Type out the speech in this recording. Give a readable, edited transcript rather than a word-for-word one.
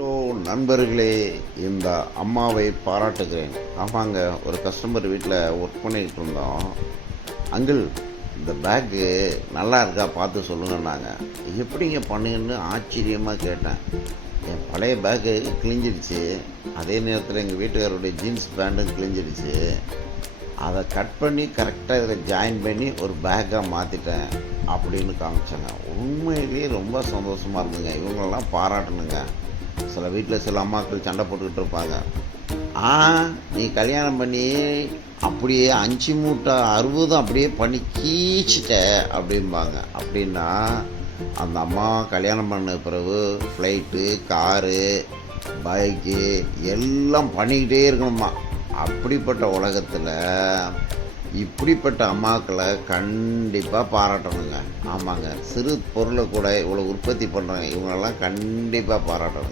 Hello நண்பர்களே, இந்த அம்மாவை பாராட்டுகிறேன். ஆமாங்க, ஒரு கஸ்டமர் வீட்டில் ஒர்க் பண்ணிக்கிட்டு இருந்தோம். அங்கிள், இந்த பேக்கு நல்லா இருக்கா பார்த்து சொல்லுங்கன்னாங்க. எப்படிங்க பண்ணுங்கன்னு ஆச்சரியமாக கேட்டேன். என் பழைய பேக்கு கிழிஞ்சிடுச்சு. அதே நேரத்தில் எங்கள் வீட்டுக்காரருடைய ஜீன்ஸ் பேண்ட்டும் கிழிஞ்சிடுச்சு. அதை கட் பண்ணி கரெக்டாக இதில் ஜாயின் பண்ணி ஒரு பேக்காக மாற்றிட்டேன் அப்படின்னு காமிச்சாங்க. உண்மையிலேயே ரொம்ப சந்தோஷமாக இருந்துங்க. இவங்களெல்லாம் பாராட்டணுங்க. சில வீட்டில் சில அம்மாக்கள் சண்டை போட்டுக்கிட்டு இருப்பாங்க. நீ கல்யாணம் பண்ணி அப்படியே 5 மூட்டை 60 அப்படியே பண்ணி கீச்சிட்ட அப்படிம்பாங்க. அப்படின்னா அந்த அம்மா கல்யாணம் பண்ண பிறகு ஃப்ளைட்டு, காரு, பைக்கு எல்லாம் பண்ணிக்கிட்டே இருக்கணுமா. அப்படிப்பட்ட உலகத்தில் இப்படிப்பட்ட அம்மாக்களை கண்டிப்பாக பாராட்டணுங்க. ஆமாங்க, சிறு பொருளை கூட இவ்வளோ உற்பத்தி பண்ணுறாங்க. இவங்களெல்லாம் கண்டிப்பாக பாராட்டணும்.